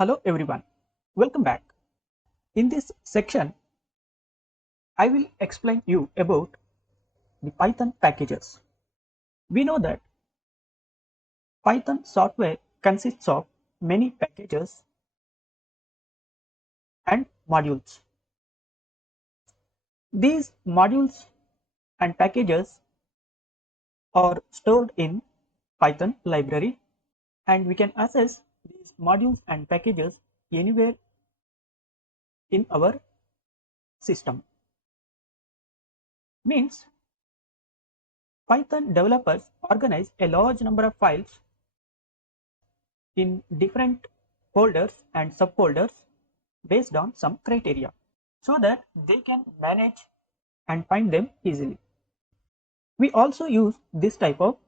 Hello everyone, welcome back. In this section, I will explain you about the Python packages. We know that Python software consists of many packages and modules. These modules and packages are stored in Python library, and we can access these modules and packages anywhere in our system. Means Python developers organize a large number of files in different folders and subfolders based on some criteria so that they can manage and find them easily. We also use this type of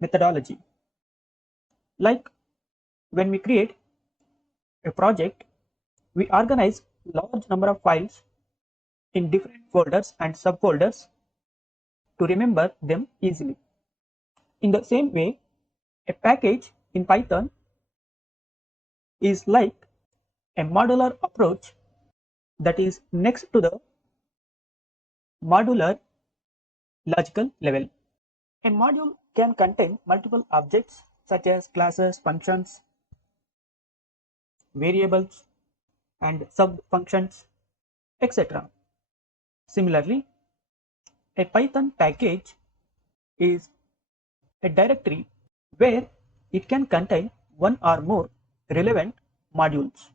methodology. Like when we create a project, we organize large number of files in different folders and subfolders to remember them easily. In the same way, a package in Python is like a modular approach that is next to the modular logical level. A module can contain multiple objects such as classes, functions, variables, and sub-functions, etc. Similarly, a Python package is a directory where it can contain one or more relevant modules.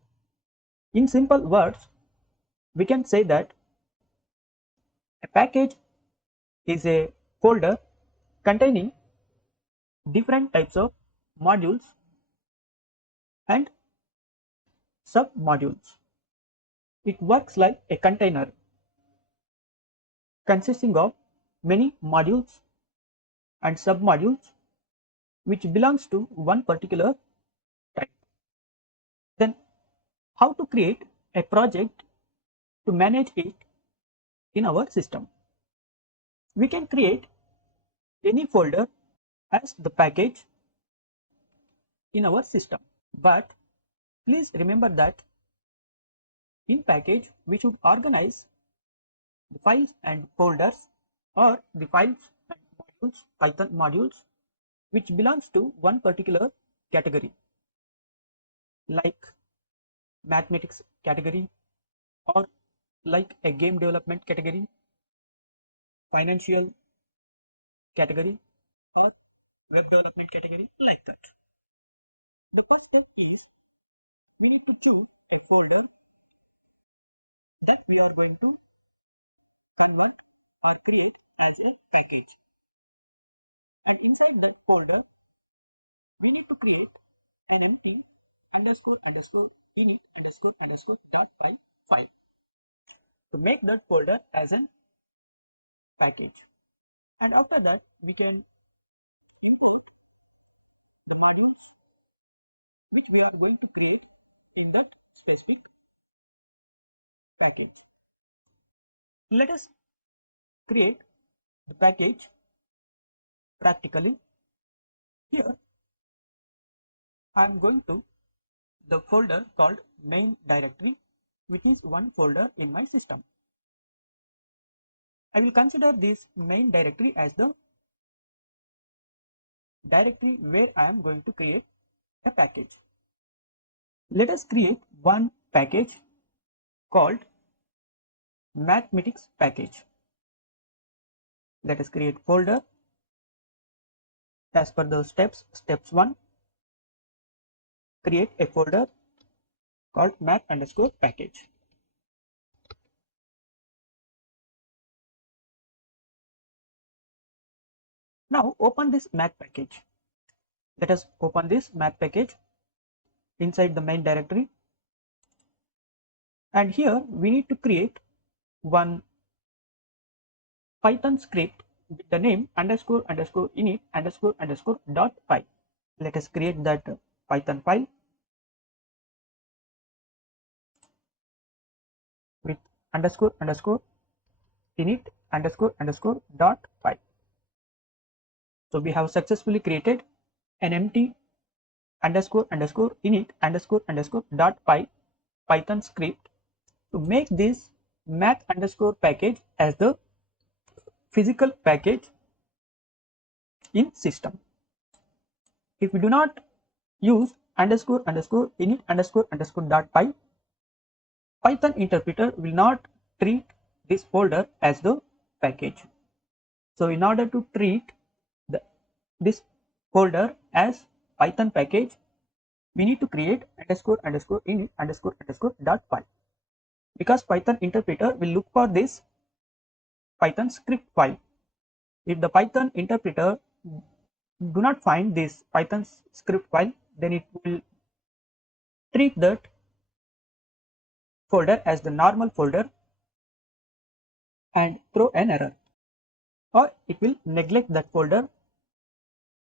In simple words, we can say that a package is a folder containing different types of modules and sub-modules. It works like a container consisting of many modules and sub-modules which belongs to one particular type. Then how to create a project to manage it in our system? We can create any folder as the package in our system, but please remember that in package we should organize the files and folders or the files and modules, Python modules, which belongs to one particular category, like mathematics category, or like a game development category, financial category, or web development category, like that. The first step is we need to choose a folder that we are going to convert or create as a package. And inside that folder, we need to create an empty underscore underscore init underscore underscore dot py file to make that folder as an package. And after that, we can import the modules which we are going to create in that specific package. Let us create the package practically. Here I am going to the folder called main directory, which is one folder in my system. I will consider this main directory as the directory where I am going to create a package. Let us create one package called mathematics package. Let us create folder as per the steps. Steps 1, create a folder called math underscore package. Now open this math package. Let us open this math package inside the main directory, and here we need to create one Python script with the name underscore underscore init underscore underscore dot py. Let us create that Python file with underscore underscore init underscore underscore dot py. So we have successfully created an empty underscore underscore init underscore underscore dot py Python script to make this math underscore package as the physical package in system. If we do not use underscore underscore init underscore underscore dot py, Python interpreter will not treat this folder as the package. So in order to treat this folder as Python package, we need to create underscore underscore init underscore underscore dot py, because Python interpreter will look for this Python script file. If the Python interpreter do not find this Python script file, then it will treat that folder as the normal folder and throw an error, or it will neglect that folder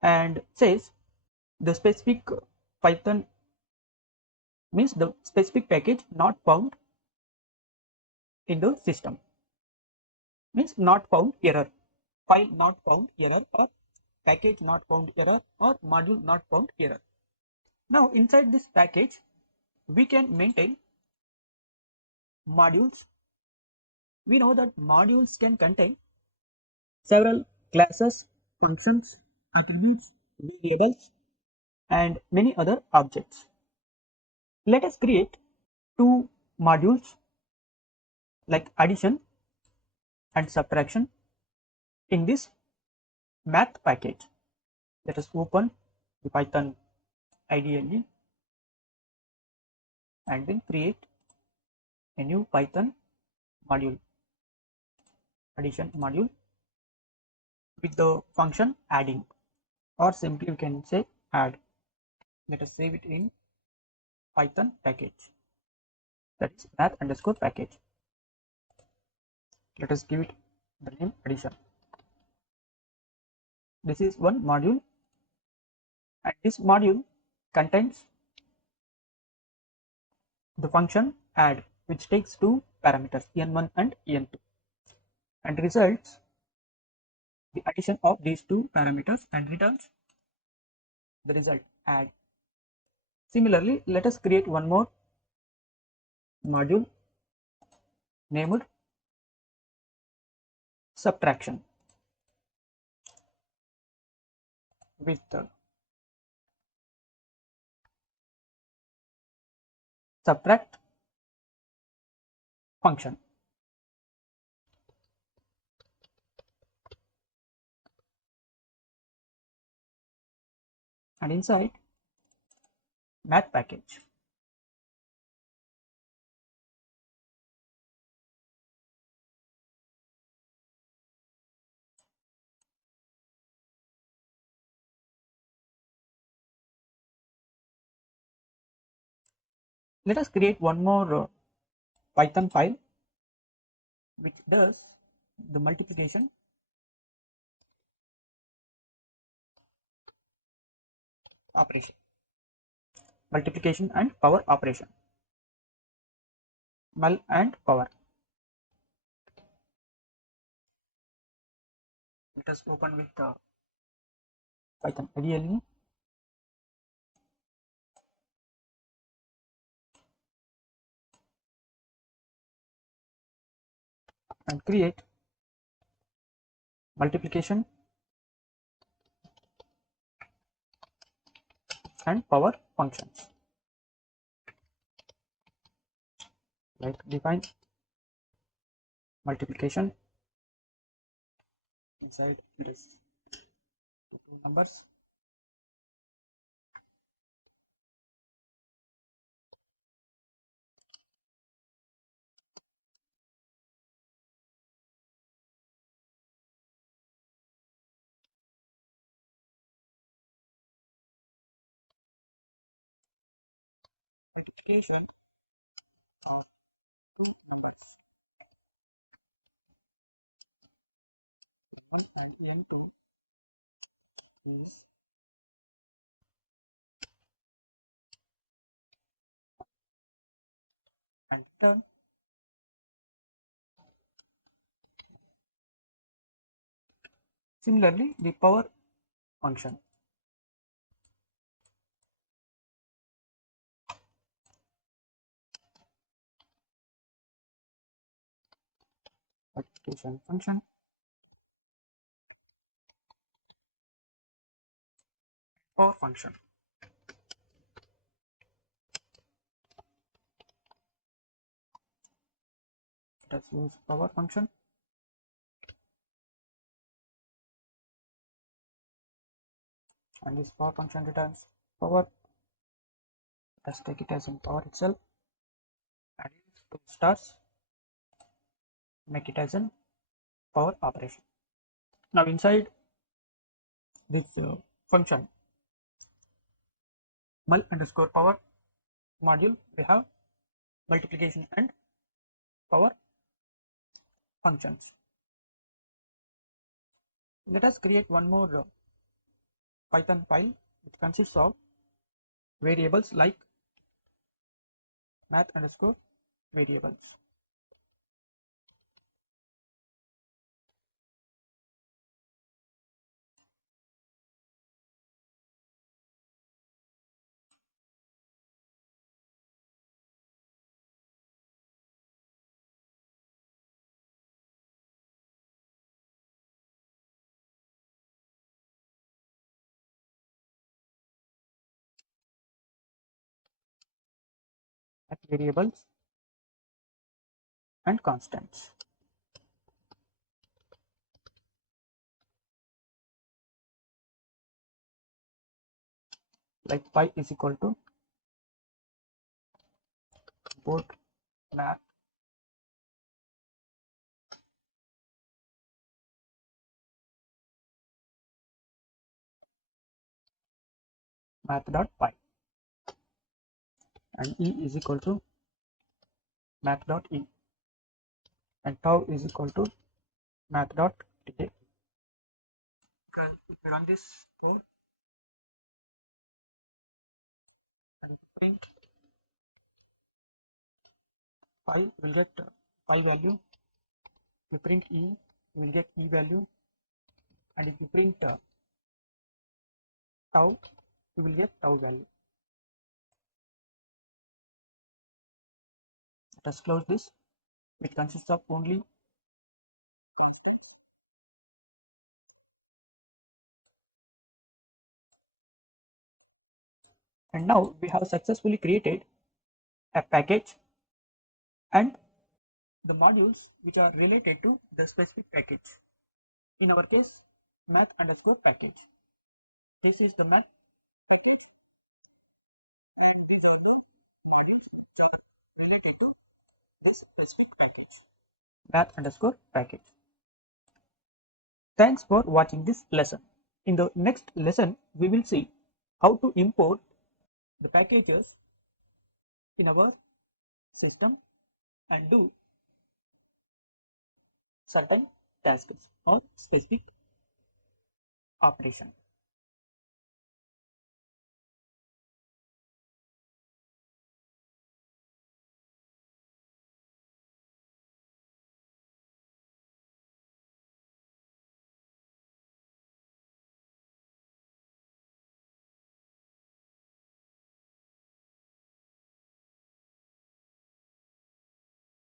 and says the specific Python means the specific package not found in the system, means not found error, file not found error, or package not found error, or module not found error. Now inside this package we can maintain modules. We know that modules can contain several classes, functions, attributes, variables, and many other objects. Let us create two modules like addition and subtraction in this math package. Let us open the Python IDE and then create a new Python module, addition module, with the function adding, or simply we can say add. Let us save it in Python package, that is math underscore package. Let us give it the name addition. This is one module, and this module contains the function add, which takes two parameters n1 and n2 and results the addition of these two parameters and returns the result add. Similarly, let us create one more module named subtraction with the subtract function. And inside math package, let us create one more Python file which does the multiplication operation, multiplication and power operation, mul and power. Let us open with the Python IDE and create multiplication and power functions. Like define multiplication, inside it is two numbers, multiplication of two numbers one and n2 is and return similarly the power function. multiplication function, power function. Let's use power function. And this power function returns power. Let's take it as in power itself. And use two stars. Make it as in power operation. Now inside this function mul underscore power module, we have multiplication and power functions. Let us create one more Python file which consists of variables like math underscore variables. At variables and constants. Like pi is equal to both math dot pi, and e is equal to math dot e, and tau is equal to math dot ta. If we run this code and print pi, will get pi value. If you print e, you will get e value, and if you print tau, you will get tau value. Let us close this, which consists of only constants. And now we have successfully created a package and the modules which are related to the specific package. In our case, math underscore package. This is the math. Math underscore package. Thanks for watching this lesson. In the next lesson, we will see how to import the packages in our system and do certain tasks or specific operation.